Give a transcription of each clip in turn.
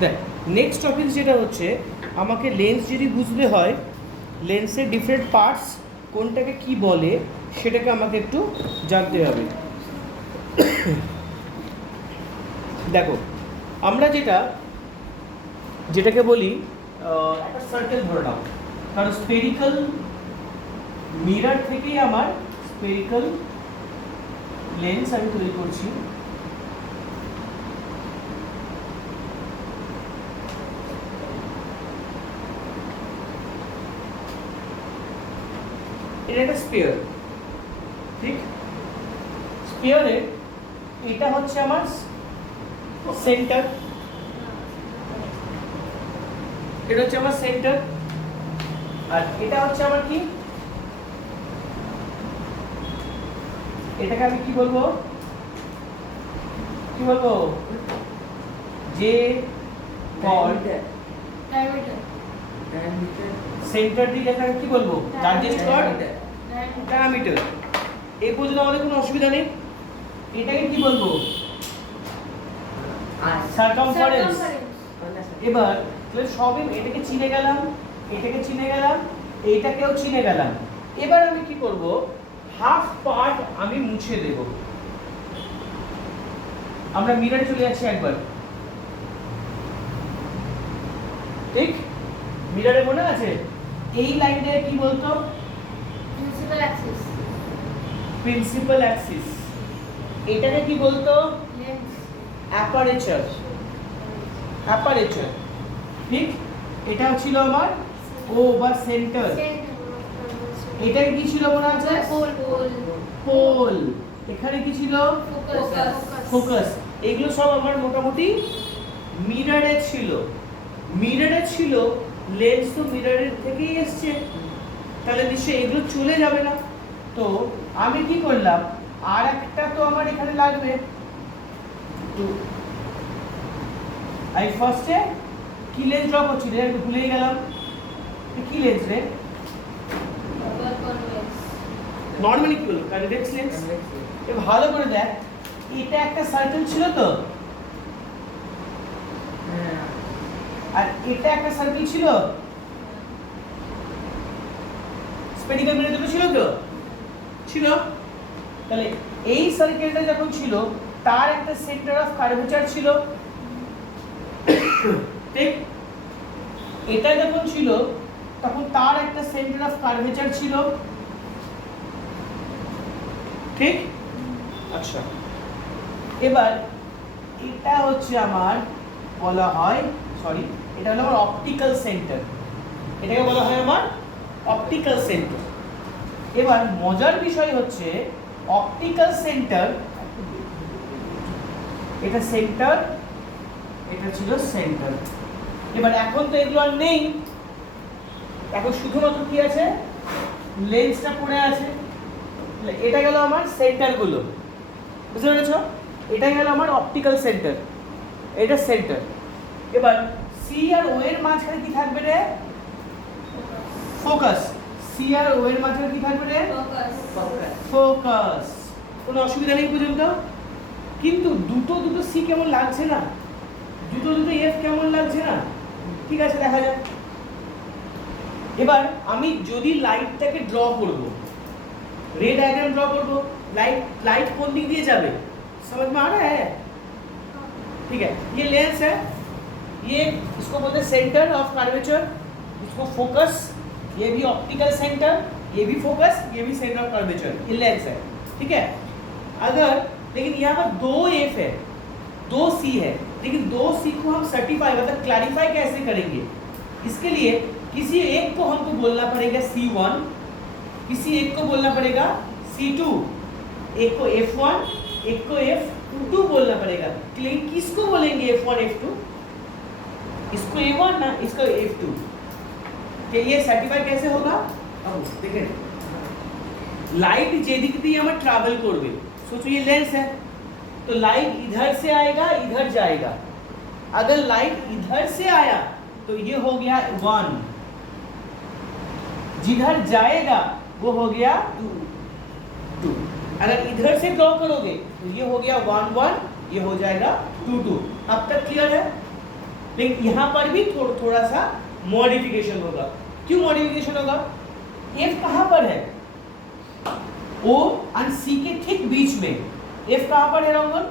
দেখ next topic যেটা হচ্ছে আমাকে লেন্স যদি বুঝতে হয় লেন্সের ডিফারেন্ট পার্টস কোনটাকে কি বলে সেটাকে আমাকে একটু জানতে হবে। দেখো আমরা যেটাকে বলি একটা সার্কেল ধরে নাও, কারণ স্পেরিক্যাল মিরর থেকেই আমার স্পেরিক্যাল লেন্স আমি তৈরি করছি। এটা একটা স্পিয়ার, ঠিক? স্পিয়ারে এটা হচ্ছে আমার সেন্টার, এটা হচ্ছে আমার সেন্টার, আর এটা হচ্ছে আমার কি, এটাকে আমি কি বলবো যে কল্ড সেন্টার দিয়ে এটাকে কি বলবো, লার্জেস্ট কর্ড ডায়ামিটার। এই পর্যন্ত আমাদের কোনো অসুবিধা নেই। এটাকে কি বলবো, সার্কামফারেন্স। এবার সবই এটাকে চিনে গেলাম, এটাকে চিনে গেলাম, এইটাকেও চিনে গেলাম। এবার আমি কি করব, হাফ পার্ট আমি মুছে দেব। আমরা মিররে চলে যাচ্ছি একবার, ঠিক? মিররে মনে আছে এই লাইনটা কি বলতো, প্রিন্সিপাল অ্যাক্সিস। এটাকে কি বলতো, অ্যাপারেচার। ঠিক? এটা ছিল আমার ও বা সেন্টার। এটা কি ছিল মনে আছে, পোল। এখানে কি ছিল, ফোকাস। এগুলো সব আমার মোটামুটি মিররে ছিল। লেন্স তো মিররের থেকেই এসছে, তাহলে নিশ্চয়ই এগুলো চলে যাবে না। তো আমি কি করলাম, আর একটা তো আমার এখানে লাগবে। তো আমি ফার্স্টে কি লেন্স ড্র করছি রে, আমি ভুলেই গেলাম। কি লেন্স রে, নরমালি কি বলবো, কনভেক্স লেন্স। এ ভালো করে দেখ, এটা একটা সার্কেল ছিল তো, আর এটা একটা সার্কেল ছিল, স্পেরিক্যাল মিরর দুটো ছিল তো, ছিল। তাহলে এই সার্কেলটা যখন ছিল তার একটা সেন্টার অফ কার্ভেচার ছিল, ঠিক? এটা যখন ছিল তখন তার একটা সেন্টার অফ কার্ভেচার ছিল, ঠিক? আচ্ছা, এবার এটা হচ্ছে আমার বলা হয়, সরি, এটা হলো আমার অপটিক্যাল সেন্টার। এটাকে বলা হয় আমার অপটিক্যাল সেন্টার। এবার মজার বিষয় হচ্ছে অপটিক্যাল সেন্টার, এটা সেন্টার, এটা ছিল সেন্টার। এবার এখন তো এগুলো আর নেই, এখন শুধুমাত্র কি আছে, লেন্সটা পড়ে আছে। এটা গেল আমার সেন্টারগুলো, বুঝতে পেরেছো? এটা গেল আমার অপটিক্যাল সেন্টার, এটা সেন্টার। এবার সি আর ও এর মাঝখানে কি থাকবে রে, ফোকাস। সি আর ও এর মাঝখানে কি থাকবে রে, ফোকাস। কোনো অসুবিধা নেই পর্যন্ত। কিন্তু দুটো সি কেমন লাগছে না, দুটো এফ কেমন লাগছে না? ঠিক আছে, দেখা যাক। এবার আমি যদি লাইটটাকে ড্র করব, रे डायग्राम ड्रॉ कर दो। लाइट कौन दिख दिए जावे, समझ में आ रहा है? ठीक है, ये लेंस है, ये इसको बोलते हैं सेंटर ऑफ कर्वेचर, इसको फोकस, ये भी ऑप्टिकल सेंटर, ये भी फोकस, ये भी सेंटर ऑफ कर्वेचर, ये लेंस है, ठीक है? अगर लेकिन यहाँ पर 2 एफ है, 2 सी है, लेकिन 2 सी को हम सर्टिफाई मतलब क्लैरिफाई कैसे करेंगे? इसके लिए किसी एक को हमको बोलना पड़ेगा C1, किसी एक को बोलना पड़ेगा C2, एक को F1, एक को F2 बोलना पड़ेगा। लेकिन किसको बोलेंगे F1 F2? इसको A1 ना, इसको F2। तो ये सर्टिफाई कैसे होगा? अब देखें, लाइट जे दिख दी हमें ट्रैवल करवे, सोचो ये लेंस है, तो लाइट इधर से आएगा, इधर जाएगा। अगर लाइट इधर से आया तो ये हो गया 1, जिधर जाएगा वो हो गया 2। अगर इधर से ड्रॉ करोगे तो ये हो गया 1 1, ये हो जाएगा 2 2। अब तक क्लियर है? लेकिन यहाँ पर भी थोड़ा सा मॉडिफिकेशन होगा। क्यों मॉडिफिकेशन होगा? एफ कहाँ पर है? ओ एंड सी के ठीक बीच में। एफ कहाँ पर है राउंड?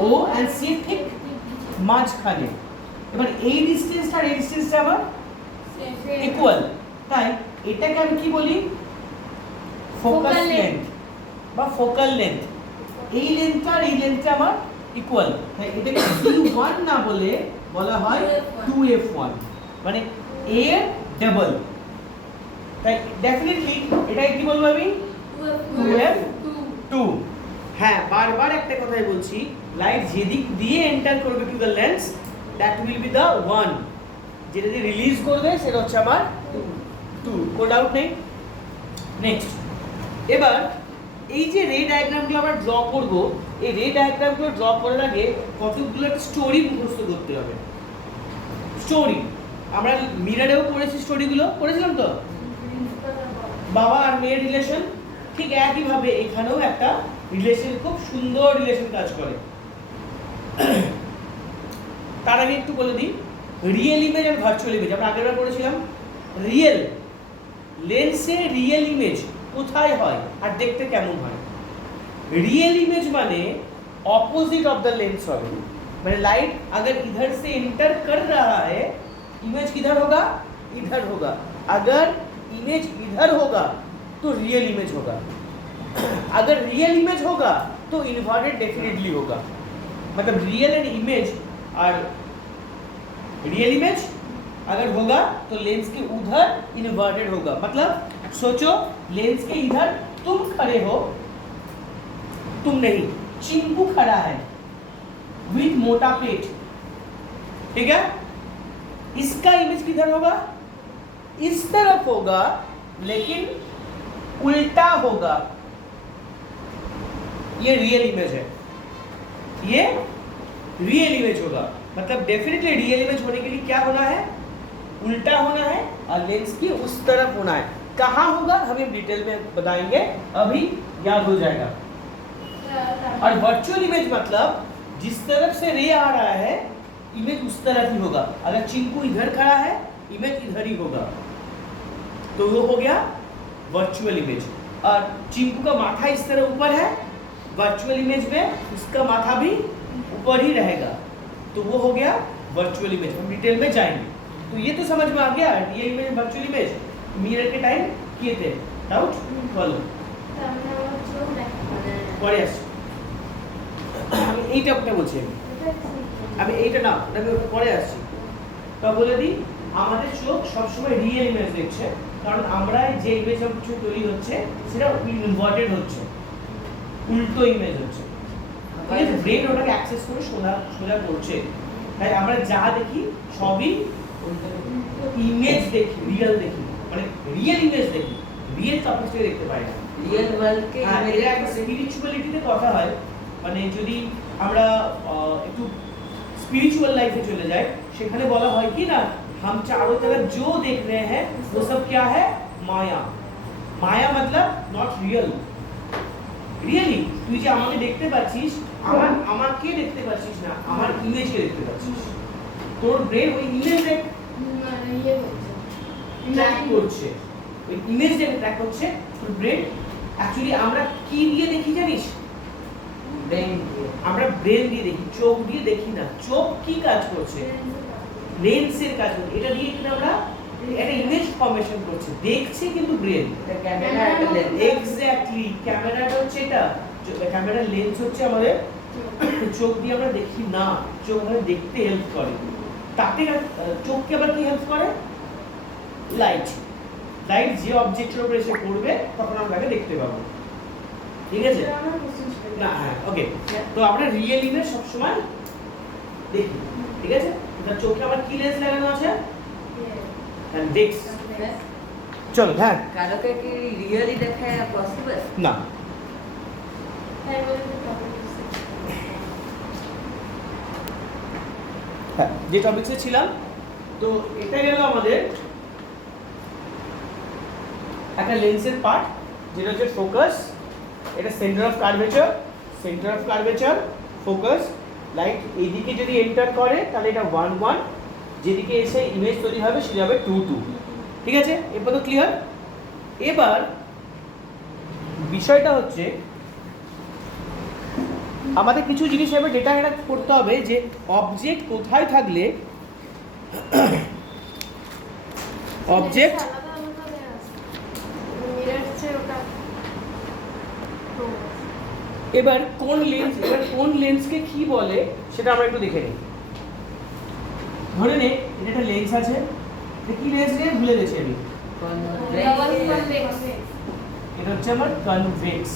ও এন্ড সি ঠিক মাঝখানে। এবার এই ডিসটেন্সটা আর এই ডিসটেন্সটা আবার ইকুয়াল, তাই এটাকে আমি কি বলি? ফোকাস লেন্থ বা ফোকাল লেন্থ। এই লেন্থটা আর এই লেন্থটা আমার ইকুয়াল, তাই এটাকে C1 না বলে বলা হয় 2f1, মানে a ডাবল। তাই ডেফিনেটলি এটাকে কি বলবো আমি? 2f2। হ্যাঁ, বারবার একটা কথাই বলছি, লাইট যেদিক দিয়ে এন্টার করবে to the lens that will be the 1, যেটা দিয়ে রিলিজ করবে সেটা হচ্ছে আমার 2। কোনো ডাউট নেই? নেক্সট, এবার এই যে রে ডায়াগ্রামগুলো আমরা ড্র করব, এই রে ডায়াগ্রামগুলো ড্র করার আগে কতগুলো স্টোরি মুখস্থ করতে হবে। স্টোরি আমরা মিররেও পড়েছি, স্টোরিগুলো পড়েছিলাম তো, বাবা আর মেয়ের রিলেশন, ঠিক একইভাবে এখানেও একটা রিলেশন, খুব সুন্দর রিলেশন কাজ করে। তার আগে একটু বলে দিই, রিয়েল ইমেজ আর ভার্চুয়াল ইমেজ আমরা আগেরবার পড়েছিলাম। রিয়েল লেন্সে রিয়েল ইমেজ কোথায় হয় আর দেখতে কেমন হয়? रियल इमेज माने ऑपोजिट ऑफ द लेंस होगा, मैंने लाइट अगर इधर से इंटर कर रहा है, इमेज किधर होगा? इधर होगा। अगर इमेज इधर होगा तो रियल इमेज होगा, अगर रियल इमेज होगा तो इन्वर्टेड डेफिनेटली होगा। मतलब रियल एंड इमेज और रियल इमेज अगर होगा तो लेंस के उधर इन्वर्टेड होगा। मतलब सोचो लेंस के इधर तुम खड़े हो, तुम नहीं, चिंकू खड़ा है विथ मोटा पेट, ठीक है? इसका इमेज किधर होगा? इस तरफ होगा लेकिन उल्टा होगा। ये रियल इमेज है, ये रियल इमेज होगा। मतलब डेफिनेटली रियल इमेज होने के लिए क्या होना है? उल्टा होना है और लेंस की उस तरफ होना है। कहाँ होगा हमें डिटेल में बताएंगे, अभी याद हो जाएगा। और वर्चुअल इमेज मतलब जिस तरफ से रे आ रहा है इमेज उस तरफ ही होगा। अगर चिंकू इधर खड़ा है इमेज इधर ही होगा, तो वो हो गया वर्चुअल इमेज। और चिंकू का माथा इस तरह ऊपर है, वर्चुअल इमेज में उसका माथा भी ऊपर ही रहेगा, तो वो हो गया वर्चुअल इमेज। हम डिटेल में जाएंगे। तो ये तो समझ में आ गया, ये इमेज वर्चुअल इमेज मिरर के टाइम किए थे। डाउट बोलो পরে আসছি, আমি এই টপিকটা বলছি, আমি এইটা না, আমি পরে আসছি। তা বলে দিই, আমাদের চোখ সবসময় রিয়েল ইমেজ দেখছে, কারণ আমরা যে ইমেজ কিছু তৈরি হচ্ছে সেটা ইনভার্টেড হচ্ছে, উল্টো ইমেজ হচ্ছে। ঠিক আছে, ব্রেন ওটাকে অ্যাক্সেস করে সোজা করছে, তাই আমরা যা দেখি সবই ইমেজ দেখি, রিয়েল দেখি, মানে রিয়েল ইমেজ দেখি, রিয়েল টপিকটাকে দেখতে পাই না। রিয়েল ওয়ার্ল্ডকে এটা একটা স্পিরিচুয়ালিটিতে কথা হয়, মানে যদি আমরা একটু स्पिरिचुअल लाइफ में चले जाए, সেখানে বলা হয় কি না, हम चारों तरफ जो देख रहे हैं वो सब क्या है? माया। माया मतलब नॉट रियल। रियली তুই যে আমাকে দেখতে পাচ্ছিস, আমাকে দেখতে পাচ্ছিস না, আমার ইমেজকে দেখতে পাচ্ছিস। তোর ব্রেন ওই ইমেজে ট্র্যাক করছে, ওই ইমেজে ট্র্যাক করছে তোর ব্রেন। অ্যাকচুয়ালি আমরা কি দিয়ে দেখি জানিস? ব্রেন, আমরা ব্রেন দিয়ে দেখি, চোখ দিয়ে দেখি না। চোখ কি কাজ করছে? লেন্সের কাজ করছে। এটা দিয়ে কিন্তু আমরা একটা ইমেজ ফর্মেশন করছে, দেখছি কিন্তু ব্রেন। এটা ক্যামেরা একটা লেন্স। এক্স্যাক্টলি, ক্যামেরাটা হচ্ছে এটা, ক্যামেরার লেন্স হচ্ছে আমাদের চোখ দিয়ে আমরা দেখি না, চোখ আমাদের দেখতে হেল্প করে। তাতে চোখকে আবার কি হেল্প করে? লাইট। লাইট যে অবজেক্টের উপরে এসে পড়বে তখন আমরা তাকে দেখতে পাবো। ঠিক আছে না? হ্যাঁ, ওকে। তো আমরা রিয়েল ইমেজ সবসময় দেখি, ঠিক আছে? এটা চোখে আবার কি লেন্স লাগানো আছে? ডেক্স। চলো, হ্যাঁ। কারোকে কি রিয়েলি দেখা পসিবল? না। হ্যাঁ, যে টপিকসে ছিলাম, তো এটা গেল আমাদের একটা লেন্সের পার্ট, যেটা হচ্ছে ফোকাস। এটা centre of curvature, focus, light এইদিকে যদি এন্টার করে তাহলে এটা 1 1, যেদিকে এসে ইমেজ তৈরি হবে সেটা হবে 2 2। ঠিক আছে, এরপর তো ক্লিয়ার। এবার বিষয়টা হচ্ছে আমাদের কিছু জিনিস এবার ডেটা এটা করতে হবে যে অবজেক্ট কোথায় থাকলে অবজেক্ট এবার কোন লেন্সকে কি বলে সেটা আমরা একটু দেখে নিই। ধরে নে এটা একটা লেন্স আছে, এটা কি লেন্স রে ভুলে গেছি আমি। এটা হচ্ছে আমার কনভেক্স।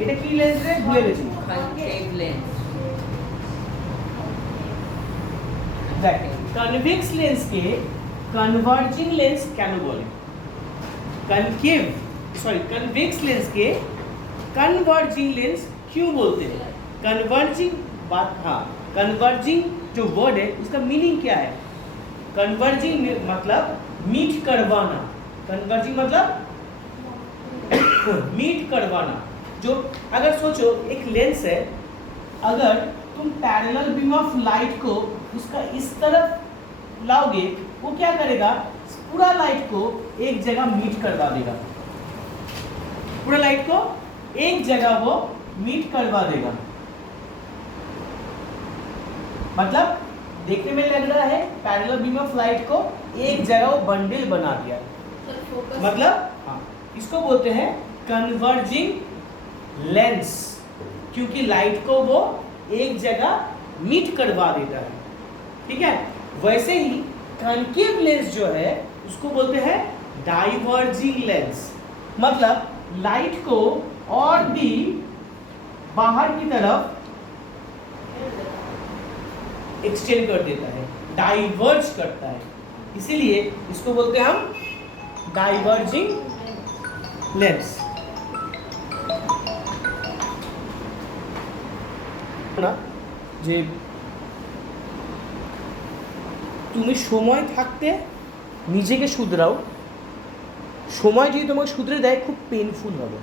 এটা কি লেন্স রে ভুলে গেছি। Concave lens. দেখ কনভেক্স লেন্সকে কনভার্জিং লেন্স কেন বলে? कन्वेक्स लेंस के कन्वर्जिंग लेंस क्यों बोलते हैं? कन्वर्जिंग बात, हाँ कन्वर्जिंग जो वर्ड है उसका मीनिंग क्या है? कन्वर्जिंग मतलब मीट करवाना। कन्वर्जिंग मतलब मीट करवाना। जो अगर सोचो एक लेंस है, अगर तुम पैरेलल बीम ऑफ लाइट को उसका इस तरफ लाओगे, वो क्या करेगा? पूरा लाइट को एक जगह मीट करवा देगा। पूरा लाइट को एक जगह वो मीट करवा देगा। मतलब देखने में लग रहा है पैरेलल बीम ऑफ लाइट को एक जगह वो बंडल बना दिया। मतलब हाँ, इसको बोलते हैं कन्वर्जिंग लेंस, क्योंकि लाइट को वो एक जगह मीट करवा देता है। ठीक है, वैसे ही कॉन्केव लेंस जो है उसको बोलते हैं डाइवर्जिंग लेंस। मतलब लाइट को और भी बाहर की तरफ एक्सटेंड कर देता है, डाइवर्ज करता है, इसीलिए इसको बोलते हैं हम डाइवर्जिंग लेंस। না যে তুমি সময় থাকতে নিজেকে শুধরাও, সময় যদি তোমাকে শুধরে দেয় খুব পেনফুল হবে।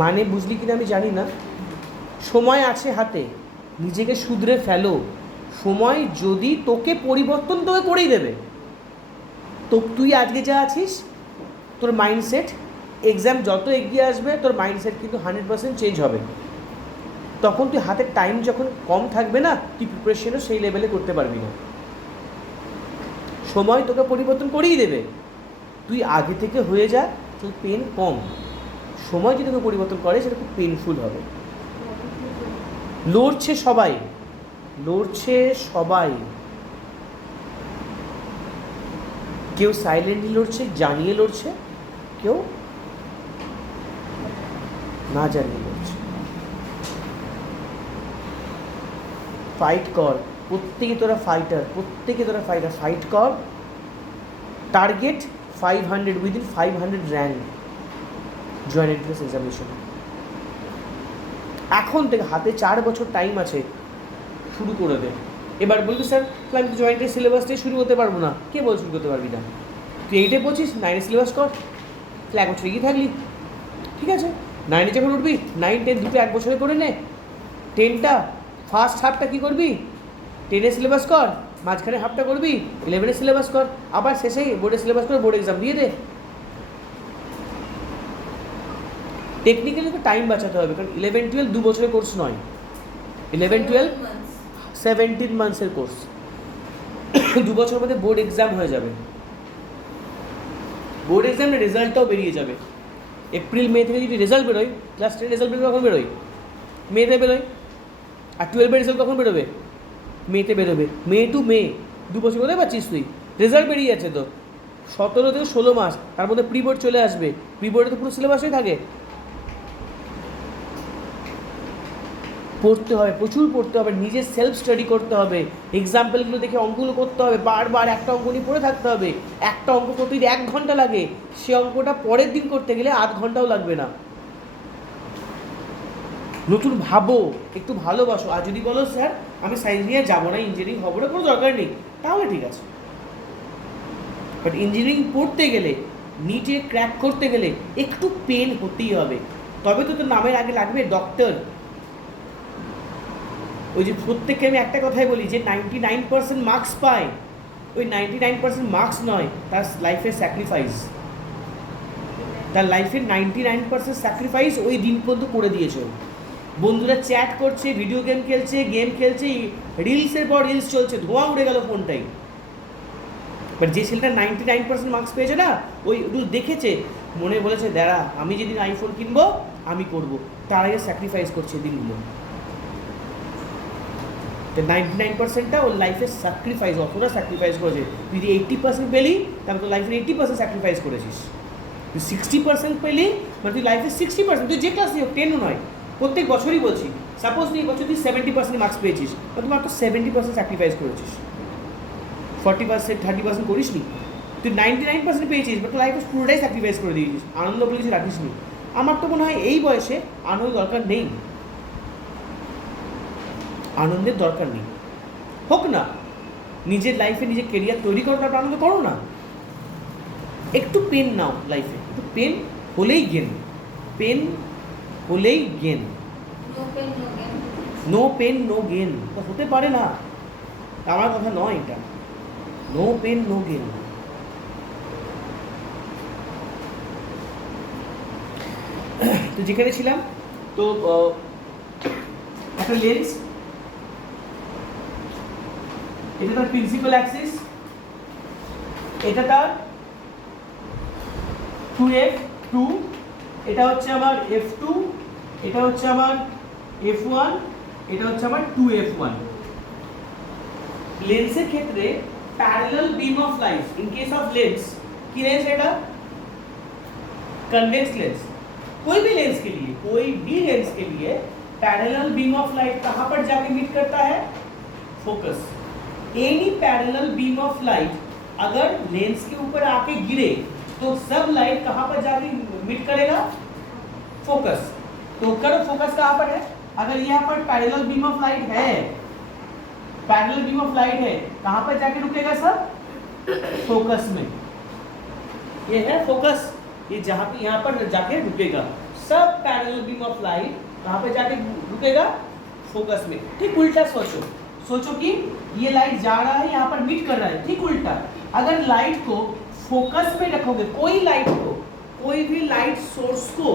মানে বুঝলি কিনা আমি জানি না, সময় আছে হাতে, নিজেকে শুধরে ফেলো। সময় যদি তোকে পরিবর্তন তোকে করেই দেবে। তো তুই আজকে যা আছিস, তোর মাইন্ডসেট এক্সাম যত এগিয়ে আসবে তোর মাইন্ডসেট কিন্তু 100% চেঞ্জ হবে। তখন তুই হাতের টাইম যখন কম থাকবে না, তুই প্রিপারেশনও সেই লেভেলে করতে পারবি না। সময় তোকে পরিবর্তন করেই দেবে। তুই আগে থেকে হয়ে যা, তোর পেন কম। সময় যদি তোকে পরিবর্তন করে সেটা খুব পেনফুল হবে। লড়ছে সবাই, লড়ছে সবাই। কেউ সাইলেন্টলি লড়ছে, জানিয়ে লড়ছে, কেউ না জানিয়ে লড়ছে। ফাইট কর, প্রত্যেকে তোরা ফাইটার, প্রত্যেকে তোরা ফাইটার। ফাইট কর, target 500, within 500 rank joint entrance examination. এখন থেকে হাতে 4 বছর টাইম আছে, শুরু করে দে। এবার বলবি স্যার আমি তো জয়েন্টের সিলেবাসটাই শুরু করতে পারবো না। কে বল শুরু করতে পারবি না? তুই 8-এ পড়ছিস, 9-এর সিলেবাস কর, তাহলে 1 বছর এগিয়ে থাকলি। ঠিক আছে, 9-এ যখন উঠবি 9-10 দুটো 1 বছরে করে নে। 10টা ফার্স্ট হাফটা কী করবি? 10-এর সিলেবাস কর, মাঝখানে হাফটা করবি 11-এর সিলেবাস কর, আবার শেষেই বোর্ডের সিলেবাস করে বোর্ড এক্সাম দিয়ে দে। টেকনিক্যালি তো টাইম বাঁচাতে হবে, কারণ 11-12 2 বছরের কোর্স নয়। 11-12 17 মান্থসের কোর্স। 2 বছরের মধ্যে বোর্ড এক্সাম হয়ে যাবে। বোর্ড এক্সামের রেজাল্টটাও বেরিয়ে যাবে। এপ্রিল মে থেকে যদি রেজাল্ট বেরোয়, ক্লাস 10 রেজাল্ট বেরোবে কখন বেরোয়? মেতে বেরোয়। আর 12-এর রেজাল্ট কখন বেরোবে? মেতে বেরোবে। মে টু মে 2 বছর কোথায় পাচ্ছিস তুই? রেজাল্ট বেরিয়ে যাচ্ছে তো 17 থেকে 16 মাস, তার মধ্যে প্রি বোর্ড চলে আসবে। প্রি বোর্ডে তো পুরো সিলেবাসই থাকে। পড়তে হবে, প্রচুর পড়তে হবে, নিজের সেলফ স্টাডি করতে হবে, এক্সাম্পলগুলো দেখে অঙ্কগুলো করতে হবে, বারবার একটা অঙ্ক নিয়ে পড়ে থাকতে হবে। একটা অঙ্ক করতে যদি 1 ঘন্টা লাগে, সে অঙ্কটা পরের দিন করতে গেলে আধ ঘন্টাও লাগবে না। নতুন ভাবো, একটু ভালোবাসো। আর যদি বলো স্যার আমি সায়েন্স নিয়ে যাবো না, ইঞ্জিনিয়ারিং হবো না, কোনো দরকার নেই, তাহলে ঠিক আছে। বাট ইঞ্জিনিয়ারিং পড়তে গেলে, নিটে ক্র্যাক করতে গেলে একটু পেন হতেই হবে। তবে তো তোর নামের আগে লাগবে ডক্টর। ওই যে প্রত্যেককে আমি একটা কথাই বলি, যে 99% মার্কস পায়, ওই 99% মার্কস নয়, তার লাইফের স্যাক্রিফাইস। তার লাইফের 99% স্যাক্রিফাইস ওই দিন পর্যন্ত করে দিয়েছো। বন্ধুরা চ্যাট করছে, ভিডিও গেম খেলছে, রিলসের পর রিলস চলছে, ধোঁয়া উড়ে গেল ফোনটাই। বাট যে ছেলেটা 99% মার্কস পেয়েছে না, ওই দেখেছে, মনে বলেছে দাঁড়া আমি যেদিন আইফোন কিনবো আমি করব, তার আগে স্যাক্রিফাইস করছে দিনগুলো। তো 99%টা ওর লাইফের স্যাক্রিফাইস, অতটা স্যাক্রিফাইস করেছে। তুই যদি 80% পেলি, তাহলে তোর লাইফের 80% স্যাক্রিফাইস করেছিস। তুই 60% পেলি, মানে তুই লাইফের 60%, তুই যে ক্লাসই হোক, 10ও নয়, প্রত্যেক বছরই বলছি, সাপোজ তুই বছর তুই 70% মার্কস পেয়েছিস, তাহলে তুই মাত্র 70% স্যাক্রিফাইস করেছিস, 40% 30% করিস নি। তুই 99% পেয়েছিস, বাট তোর লাইফে পুরোটাই স্যাক্রিফাইস করে দিয়েছিস, আনন্দ বলে কিছু রাখিস নি। আমার তো মনে হয় এই বয়সে আনন্দ দরকার নেই, আনন্দের দরকার নেই। হোক না, নিজের লাইফে নিজের কেরিয়ার তৈরি করো, তারপর আনন্দ করো না। একটু পেন নাও লাইফে, একটু পেন হলেই গেন, পেন হলেই gain. No pain no gain হতে পারে না, আমার কথা নয় এটা। No pain no gain. তো যেখানে ছিলাম, তো একটা লেন্স, এটা তার প্রিন্সিপাল অ্যাক্সিস, এটা তার 2f2, এটা হচ্ছে আমার f2, এটা হচ্ছে আমার f1, এটা হচ্ছে আমার 2f1। লেন্সের ক্ষেত্রে parallel beam of light, in case of lens, की लेंस है এটা कन्वेक्स लेंस। कोई भी लेंस के लिए पैरेलल बीम ऑफ लाइट कहां पर जाके मीट करता है? Focus. Any parallel beam of light अगर लेंस के ऊपर आके गिरे तो सब लाइट कहां पर जाके मीट करेगा? फोकस। तो करो फोकस कहां पर है? अगर यहाँ पर पैरेलल बीम ऑफ लाइट है, पैरेलल बीम ऑफ लाइट है, कहां पर जाके रुकेगा सर? फोकस में। ये है फोकस, ये जहां पे यहाँ पर जाके रुकेगा। सब पैरेलल बीम ऑफ लाइट कहां पे जाके रुकेगा? फोकस में। ठीक उल्टा सोचो कि ये लाइट जा रहा है, यहाँ पर मीट कर रहा है, ठीक उल्टा। अगर लाइट को फोकस में रखोगे, कोई भी लाइट सोर्स को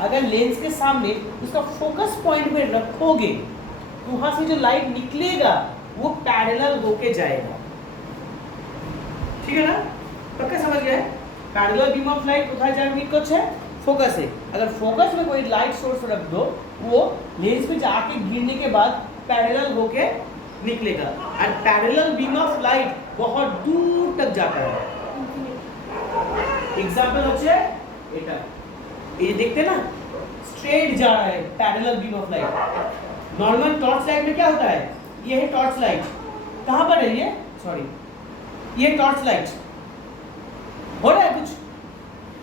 अगर लेंस के सामने उसका फोकस पॉइंट में रखोगे, तो वहां से जो लाइट निकलेगा वो पैरेलल होके जाएगा। ठीक है ना? पक्का समझ गए? पैरेलल बीम ऑफ लाइट কোথায় যাবে মিট করছে? फोकस है। अगर फोकस में कोई लाइट सोर्स रख दो, वो लेंस में जाके गिरने के बाद पैरेलल होके निकलेगा। और पैरेलल बीम ऑफ लाइट बहुत दूर तक जाता है। एग्जांपल হচ্ছে এটা, ये देखते ना स्ट्रेट जा रहा है parallel beam of light. Normal torch light में क्या होता है? ये है टॉर्च लाइट, कहां पर है ये? सॉरी, ये टॉर्च लाइट। हो रहा है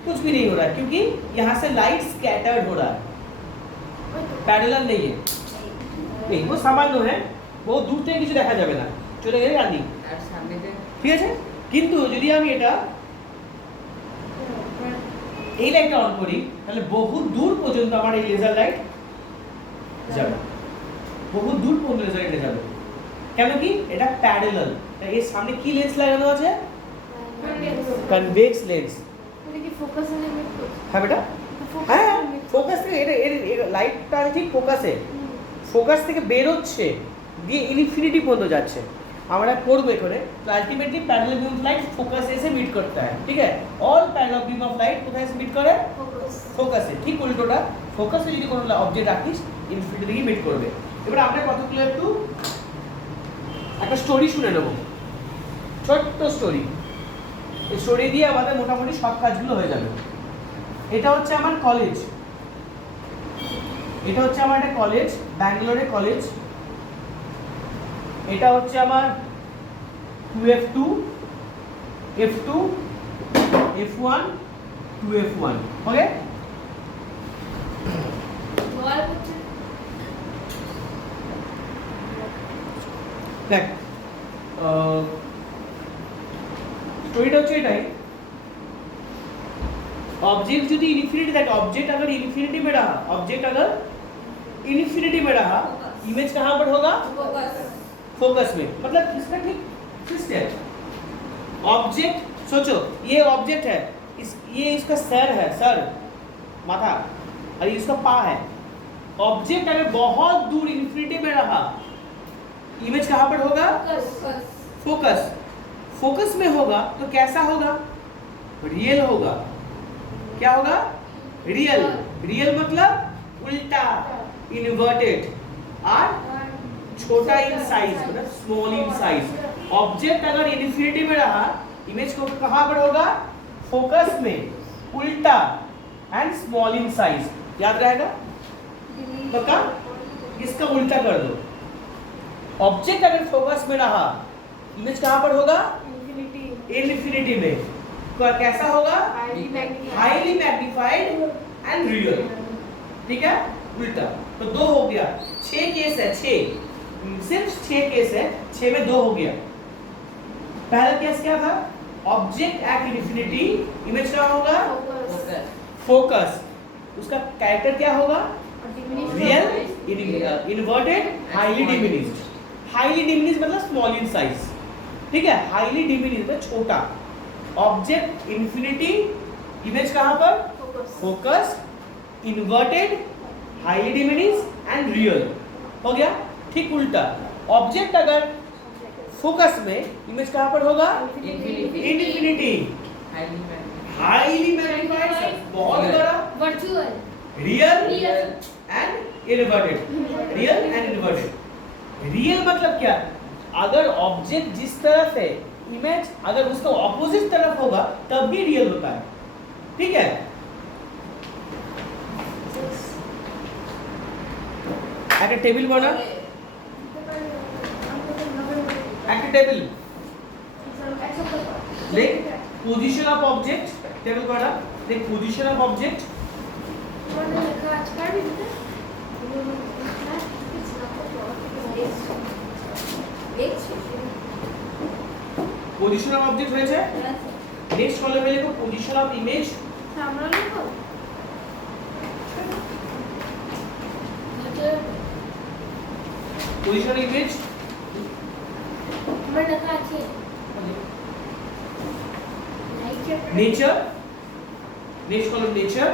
कुछ भी नहीं हो रहा है, क्योंकि यहाँ से लाइट स्कैटर्ड हो रहा है, पैरेलल नहीं है। नहीं, वो सामान्य है, बहुत दूर থেকে কিছু দেখা যাবে না, চলে গেলে রানি আর সামনে যে ঠিক আছে। কিন্তু যদি আমি এটা এই লাইটটা অন করি, তাহলে বহু দূর পর্যন্ত আমার এই লেজার লাইট যাবে, বহু দূর পর্যন্ত লেজার লাইট যাবে। কেন কি? এটা প্যারালাল। এর সামনে কি লেন্স লাগানো আছে? Convex lens. फोकस में मिट को হ্যাঁ বেটা, হ্যাঁ ফোকাস থেকে এটা লাইটটা ঠিক ফোকাসে, ফোকাস থেকে বের হচ্ছে দিয়ে ইনফিনিটি পর্যন্ত যাচ্ছে। আমরা করবো এখানে। तो ultimately parallel beam of light focus से मीट करता है, ठीक है। All parallel beam of light কোথায় से मीट করে? फोकस से। ঠিক উল্টোটা, ফোকাসে যদি কোনো অবজেক্ট রাখিস ইনফিনিটি থেকে মিট করবে। এবার আমরা কতগুলো একটু একটা স্টোরি শুনে নেব, ছোট্ট স্টোরি। এই স্টোরি দিয়ে আমাদের মোটামুটি সব কাজগুলো হয়ে যাবে। এটা হচ্ছে আমার কলেজ, এটা হচ্ছে আমার একটা কলেজ, ব্যাঙ্গালোরে কলেজ। এটা হচ্ছে আমার 2f2, f2, f1, 2f1। ওকে, দেখ স্টোরিটা হচ্ছে এটাই। ऑब्जेक्ट যদি ইনফিনিটি থাকে, ऑब्जेक्ट अगर इन्फिनिटी में रहा, ऑब्जेक्ट अगर इन्फिनिटी में रहा, इमेज कहाँ पर होगा? फोकस में। मतलब इसका ठीक ट्विस्ट है। ऑब्जेक्ट सोचो, ये ऑब्जेक्ट है, ये इसका सर है, सर माथा, और ये इसका पा है। ऑब्जेक्ट अगर बहुत दूर इन्फिनिटी में रहा, इमेज कहाँ पर होगा? फोकस। फोकस में होगा तो कैसा होगा? रियल होगा। क्या होगा? रियल। रियल मतलब उल्टा, इन्वर्टेड, और छोटा इन साइज, मतलब स्मॉल इन साइज। ऑब्जेक्ट अगर इन्फिनिटी में रहा, इमेज को कहां पर होगा? फोकस में, उल्टा एंड स्मॉल इन साइज। याद रहेगा? पक्का? इसका उल्टा कर दो। ऑब्जेक्ट अगर फोकस में रहा, इमेज कहां पर होगा? इन्फिनिटी में। कैसा होगा? Highly magnified and real. ठीक है? उल्टा। तो 2 हो गया। 6 केस है, 6, सिर्फ 6 केस है, 6 में 2 हो गया। पहला केस क्या था? ऑब्जेक्ट एट इन्फिनिटी, इमेज क्या होगा? फोकस। उसका कैरेक्टर क्या होगा? Real, inverted, highly diminished. Highly diminished मतलब स्मॉल इन साइज। ठीक है? हाईली डिमिनिश्ड मतलब छोटा। ऑब्जेक्ट इन्फिनिटी, इमेज कहां पर? Focus, inverted, highly diminished and real. हो गया? ठीक उल्टा। ऑब्जेक्ट अगर फोकस में, इमेज कहां पर होगा? इन्फिनिटी, हाईली मैग्नीफाइड, बहुत बड़ा, virtual, real and inverted. Real and inverted. Real मतलब क्या? अगर ऑब्जेक्ट जिस तरफ है, इमेज अगर उसका ऑपोजिट तरफ होगा, तब भी रियल होता है। ठीक है? একটা টেবিল বানা, একটা টেবিল লিখ পজিশন অফ অবজেক্ট, টেবিল বানা, লিখ position of object. Position of object হয়েছে। নেক্সট কলামে লিখো পজিশন অফ ইমেজ। আমরা লিখো পজিশন অফ ইমেজ আমার লেখা আছে নেচার। Next column nature.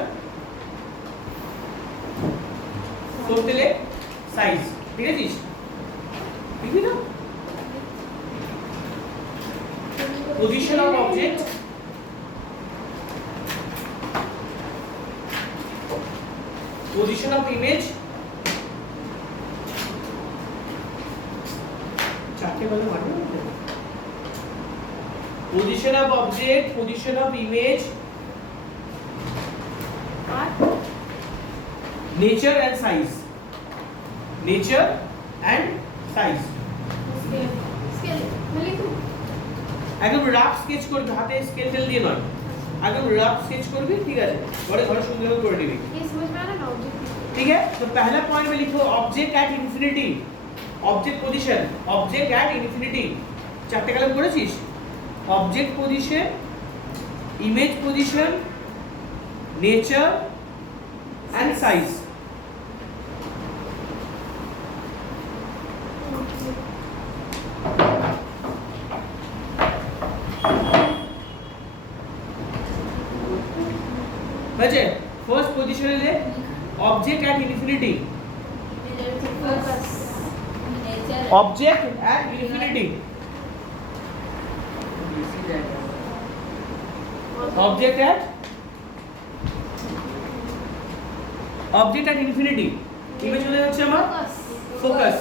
করতে লে সাইজ। ঠিক আছে? ঠিক না? position of object, position of image, चार्टे वाले मानो, position of object, position of image, nature and size, nature and size। একদম রাফ স্কেচ করবি, হাতে স্কেল টেল দিয়ে নয়, একদম রাফ স্কেच করবি। ঠিক আছে? ঘরে ঘরে সুন্দর করে নিবি। ठीक है? तो पहला पॉइंट में लिखो object at infinity, object position, object at infinity. चारटे कलम করেছিস? Object position, image position, nature and size. बचे फर्स्ट पोजीशन ले object at infinity, object at infinity, object at infinity. Image হয়ে যাচ্ছে আমার ফোকাস।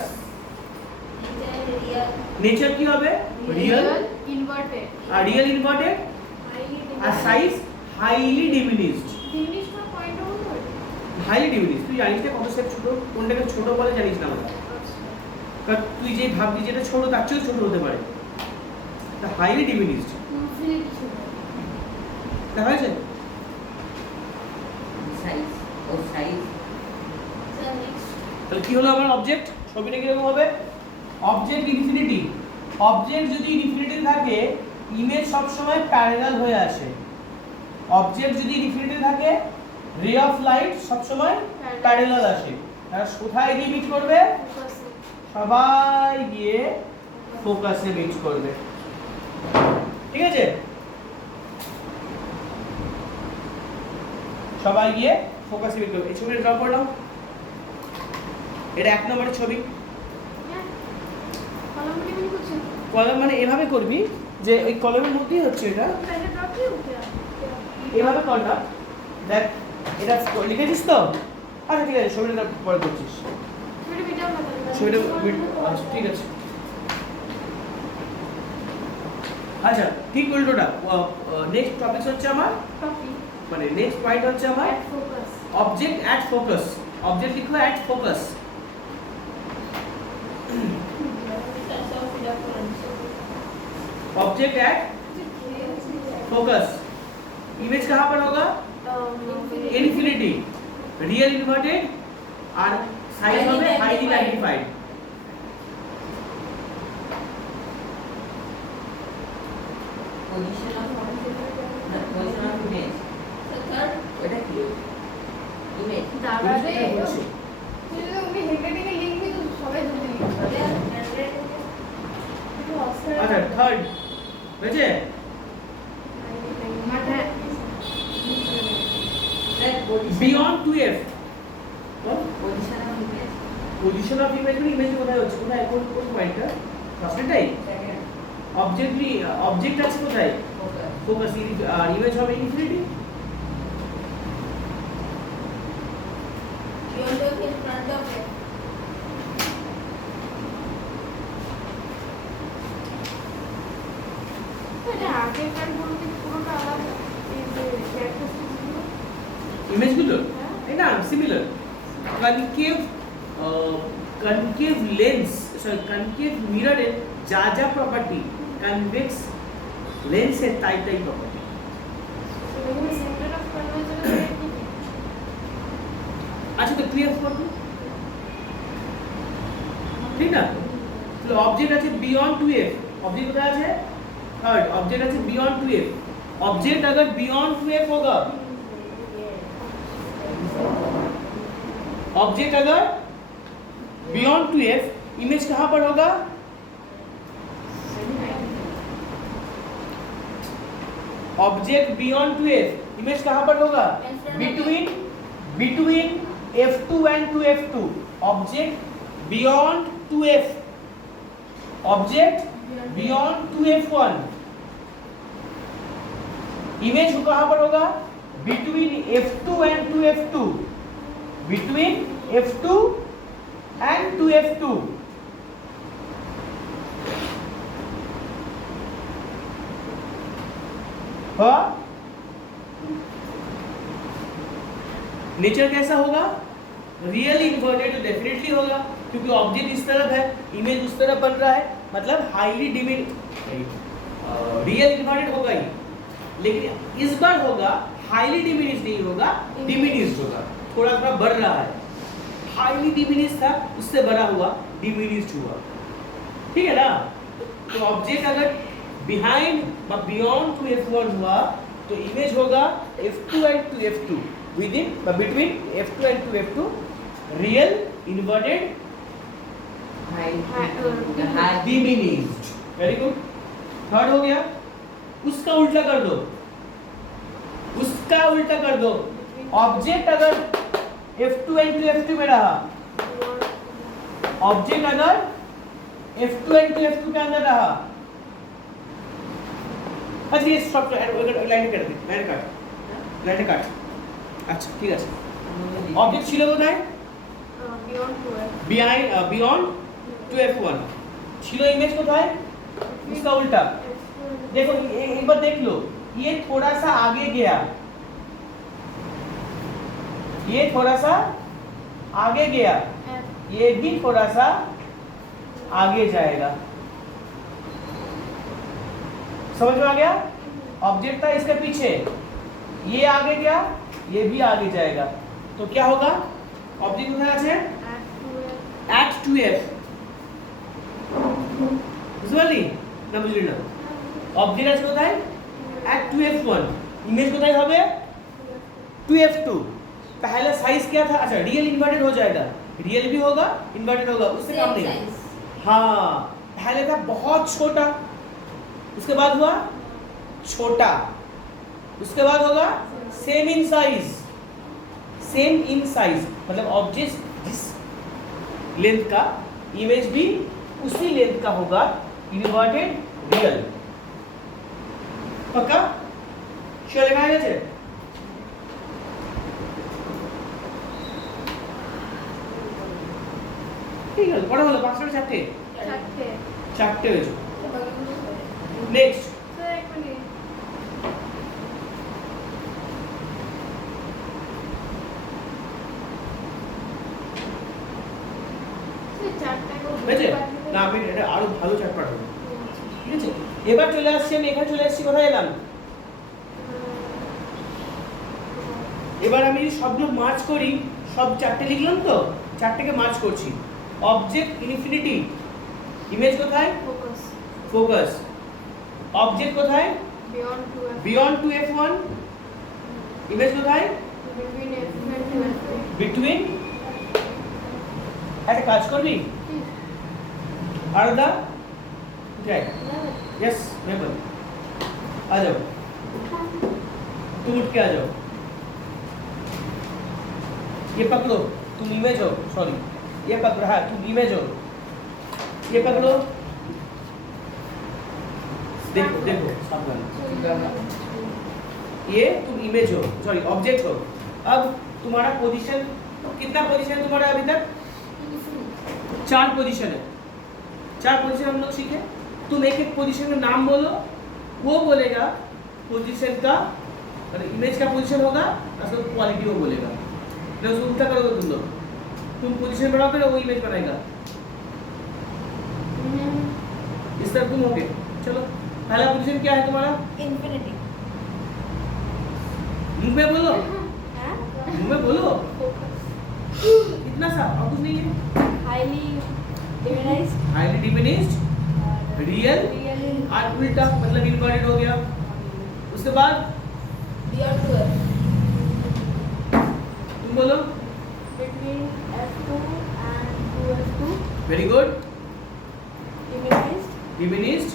নেচার কি হবে? রিয়েল ইনভার্টেড, আর রিয়েল ইনভার্টেড, আর সাইজ হাইলি ডিমিনিশড। ডিমিনিশড না পয়েন্ট অফ হাইলি ডিমিনিশড। তুই জানিস না কত সেট ছোট, কোনটাকে ছোট বলে জানিস না আমরা? কারণ তুই যে ভাববি যেটা ছোট তার চেয়েও ছোট হতে পারে। তা হাইলি ডিমিনিশড। দেখা হয়েছে? সাইজ ও সাইজ। তাহলে কি হলো আমার অবজেক্ট? ছবিটা কিরকম হবে? Object infinity. অবজেক্ট যদি ইনফিনিটি থাকে, ইমেজ সব সময় প্যারালাল হয়ে আসে। অবজেক্ট যদি ইনফিনিটি থাকে রে অফ লাইট সব সময় প্যারালাল আসে। আর কোথায় গিয়ে মিট করবে? সবাই গিয়ে ফোকাসে মিট করবে। ঠিক আছে, সবাই গিয়ে ফোকাসে মিট করবে। এই ছবিটা ড্র করলাম, এটা 1 নম্বরের ছবি। কলম মানে এভাবে করবি যে ওই কলমের মধ্যেই হচ্ছে এটা, এভাবে কর না। দেখ এটা লিখেছিস তো? আচ্ছা ঠিক আছে, ছবিটা পরে করছিস। ছবিটা আচ্ছা ঠিক আছে। আচ্ছা ঠিক উল্টোটা। নেক্সট টপিক হচ্ছে আমার, মানে নেক্সট পয়েন্ট হচ্ছে আমার অবজেক্ট অ্যাট ফোকাস। অবজেক্ট লিখো at focus. Object at focus. Image कहाँ पर होगा? इन्फिनिटी, रियल इन्वर्टेड और साइज होगा highly magnified. position of image এটা কি image अच्छा थर्ड বুঝে beyond 2f position of image position of image में इमेज কোথায় হচ্ছে, কোথায় কোন কোন পয়েন্টটা? ফার্স্টটাই অবজেক্ট আছে কোথায়? ফোকাস। আর ইমেজ হবে ইনফিনিটি। इमेज गुलो है ना similar. Concave lens sorry concave mirror এর যা যা প্রপার্টি কনভেক্স লেন্সের তাই তাই প্রপার্টি। আচ্ছা তো ক্লিয়ার করব ঠিক না? তো অবজেক্ট আছে बियॉन्ड 2f। ऑब्जेक्ट কোথায় আছে? थर्ड ऑब्जेक्ट আছে बियॉन्ड 2f। ऑब्जेक्ट अगर बियॉन्ड 2f होगा, ऑब्जेक्ट अगर बियॉन्ड 2f, इमेज कहां पर होगा? ऑब्जेक्ट बियॉन्ड 2f, इमेज कहां पर होगा? Between f2 and 2f2। Object beyond 2f, object beyond 2f1, image कहां पर होगा? Between f2 and 2f2, between f2 and 2f2। हाँ नेचर कैसा होगा? रियल इन्वर्टेड तो डेफिनेटली होगा क्योंकि ऑब्जेक्ट इस तरफ है, इमेज उस तरफ बन रहा है, मतलब हाईली रियल इन्वर्टेड होगा ही। लेकिन इस बार होगा हाईली डिमिनिश नहीं होगा, डिमिनिश्ड होगा, थोड़ा थोड़ा बढ़ रहा है। हाईली डिमिनिश था उससे बड़ा हुआ, डिमिनिश्ड हुआ। ठीक है ना? तो ऑब्जेक्ट अगर बिहाइंड व बियॉन्ड 2f1 हुआ तो इमेज होगा f2 and 2f2, with in व between f2 and 2f2 real inverted diminished. Very good. Third हो गया। उसका उल्टा कर दो, उसका उल्टा कर दो। ऑब्जेक्ट अगर f2 एंड 2f2 में रहा, ऑब्जेक्ट अगर f2 एंड 2f2 के अंदर रहा, अच्छा ये स्टॉप लाइन कर दे, लाइन काट। अच्छा ঠিক আছে। ऑब्जेक्ट ছিল কোথায়? बियॉन्ड 2f1 ছিল। इमेज কোথায়? उसका उल्टा। देखो एक बार देख लो, ये थोड़ा सा आगे गया, ये थोड़ा सा आगे गया, ये भी थोड़ा सा आगे जाएगा। समझ में आ गया? ऑब्जेक्ट था इसके पीछे, ये आगे गया, ये भी आगे जाएगा, तो क्या होगा? ऑब्जेक्ट কোথায় আছে? at 2f। বুঝলি না? বুঝলি না? ऑब्जेक्ट আছে কোথায়? at 2f1, इमेज কোথায় হবে 2f2। पहला साइज क्या था? अच्छा रियल इन्वर्टेड हो जाएगा, रियल भी होगा इन्वर्टेड होगा, उससे काम नहीं। हाँ पहले था बहुत छोटा, उसके बाद हुआ छोटा, उसके बाद होगा same in size. Same in size मतलब ऑब्जेक्ट जिस लेंथ का इमेज भी उसी लेंथ का होगा, इन्वर्टेड रियल। पक्का? श्योर লেখা হয়ে গেছে? ঠিক আছে, কটা হলো? পাঁচটা না চারটে? চারটে। চারটে হয়েছে। নেক্সট স্যার এক মিনিট। স্যার চারটা করে হয়েছে না? আমি এটা আরো ভালো চার্ট পাঠাবো, ঠিক আছে? এবার চলে আসছি, আমি এখানে চলে আসছি, কোথায় এলাম? এবার আমি যদি সবগুলো মার্চ করি, সব চারটে লিখলাম তো, চারটেকে মার্চ করছি। অবজেক্ট ইনফিনিটি, ইমেজ কোথায়? Focus focus. অবজেক্ট কোথায়? Beyond two beyond 2f1। Image কোথায়? Between F and two between. একটা কাজ করবি আরদা, जाए यस मेबल आ जाओ, तुम उठ के आ जाओ, ये पकड़ो, तुम इमेज हो, सॉरी ये पकड़ो, हाँ तुम इमेज हो, ये पकड़ो, देखो देखो सावधान, ये तुम इमेज हो, सॉरी ऑब्जेक्ट हो। अब तुम्हारा पोजीशन कितना पोजीशन है तुम्हारा अभी तक? 4 पोजीशन है। 4 पोजीशन हम लोग सीखे। तुम एक एक पोजीशन का नाम बोलो, वो बोलेगा पोजीशन का, अगर इमेज का पोजीशन होगा उसका क्वालिटी वो बोलेगा। नहीं उसको उल्टा करोगे तुम लोग, तुम पोजीशन बढ़ाओगे वो इमेज बनाएगा। इस तरह तुम होगे। चलो पहला पोजीशन क्या है तुम्हारा? इन्फिनिटी। मुंह में बोलो, हाँ मुंह में बोलो, फोकस इतना सा और कुछ नहीं है। Highly divinised highly diminished, real real और उल्टा मतलब इनवर्टेड हो गया। उसके बाद बियॉन्ड टू एफ तुम बोलो। between f2 and 2f2 very good. divinized diminished,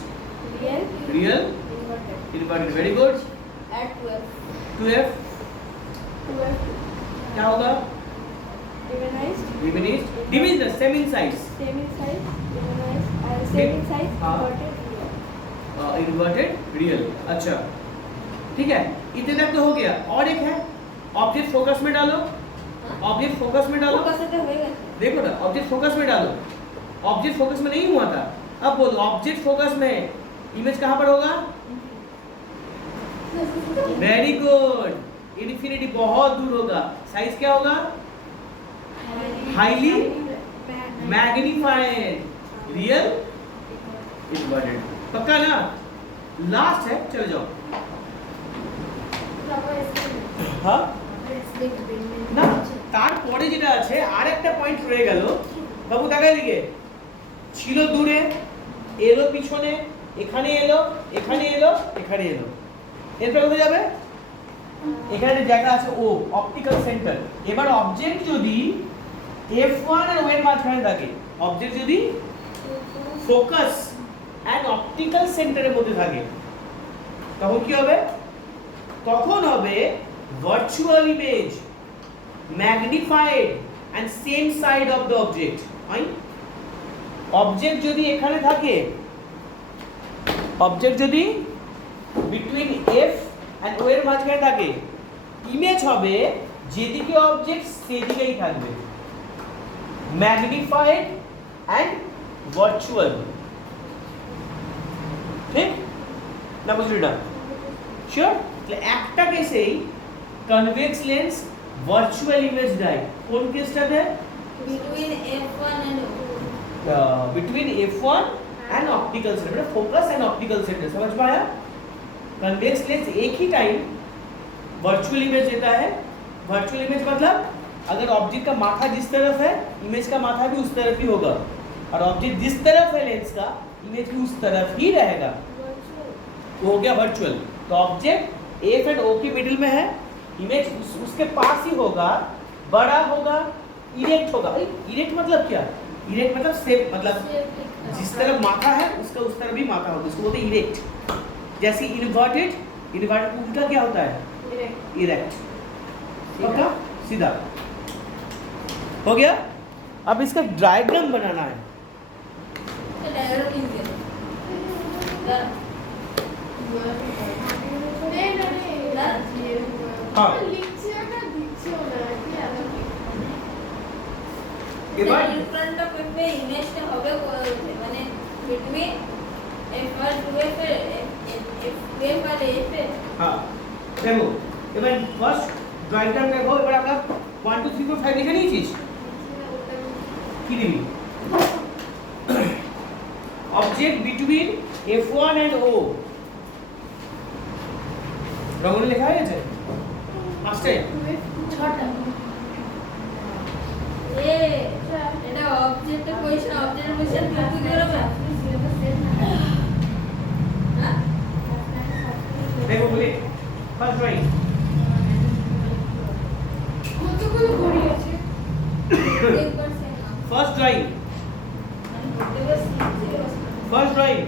real real, inverted inverted, very good. at 2f 2f 2f2 क्या होगा? divinized diminished, diminished same in size, same in size divinized and same in size हाँ। inverted real inverted real. अच्छा ठीक है, इतने तक तो हो गया। और एक है ऑब्जेक्ट फोकस में डालो, ऑब्जेक्ट फोकस में डालो, फोकस से होएगा देखो ना ऑब्जेक्ट फोकस में डालो। ऑब्जेक्ट फोकस में नहीं हुआ था, अब बोलो ऑब्जेक्ट फोकस में इमेज कहाँ पर होगा? वेरी गुड, इन्फिनिटी बहुत दूर होगा। साइज क्या होगा? Highly magnified, real inverted. पक्का ना? लास्ट है, चले जाओ। हाँ না তারপরে যেটা আছে আর একটা পয়েন্ট রয়ে গেল, বাবু তাকাই দিকে, ছিল দূরে, এলো পিছনে, এখানে এলো, এখানে এলো, এখানে এলো, এরপর কোথায় যাবে? এখানে একটা জায়গা আছে ও, অপটিক্যাল সেন্টার। এবার অবজেক্ট যদি f1 আর o এর মাঝখানে থাকে, অবজেক্ট যদি ফোকাস এন্ড অপটিক্যাল সেন্টারের মধ্যে থাকে, তখন কি হবে? তখন হবে virtual image magnified and same side of the object। right? object যদি এখানে থাকে, object যদি between f and o এর মাঝখানে থাকে, ইমেজ হবে যেদিকে অবজেক্ট সেদিকেই থাকবে, magnified and virtual। ঠিক না? বুঝলি না? শিওর? তাহলে একটা কেসেই কনভেক্স লেন্স ভার্চুয়াল ইমেজ দেয়। কোন কেসটাতে? between f1 and o between f1 and optical centre, focus and optical centre. समझ में आया? कन्वेक्स लेंस एक ही टाइम वर्चुअल इमेज देता है। वर्चुअल इमेज मतलब अगर ऑब्जेक्ट का माथा जिस तरफ है, इमेज का माथा भी उस तरफ ही होगा, और ऑब्जेक्ट जिस तरफ है लेंस का, इमेज भी उस तरफ ही रहेगा, वो हो गया वर्चुअल। तो ऑब्जेक्ट एफ एंड ओ के मिडिल में है, इमेज उसके पास ही होगा, बड़ा होगा, इरेक्ट होगा। इरेक्ट मतलब क्या? इरेक्ट मतलब सेम, मतलब जिस तरफ माथा है उसका उस तरफ भी माथा होगा, इसको बोलते हैं इरेक्ट। जैसे इन्वर्टेड, इन्वर्टेड उल्टा क्या होता है? इरेक्ट। पक्का? सीधा हो गया। अब इसका डायग्राम बनाना है। हाँ। এবার ডিফারেন্ট অফ এফ এর ইমেজটা হবে মানে between F R two F এর এফ আর এফ এর। হ্যাঁ দেখো, এবার ফার্স্ট ডায়াগ্রাম দেখো। এবার আমরা 1 2 3 4 5 লিখে নিয়েছিস, কি দিবি? Object between F1 and O। রঙে লেখা হয়ে গেছে পাঁচটা? ছটা। এটা অবজেক্টের পজিশন, অবজেক্টের পজিশন কি করবে? হ্যাঁ দেখো বলি ফার্স্ট ড্রয়িং। কতগুলো ঘড়ি আছে? First drawing, first drawing.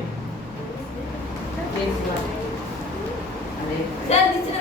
Sir দিচ্ছি না।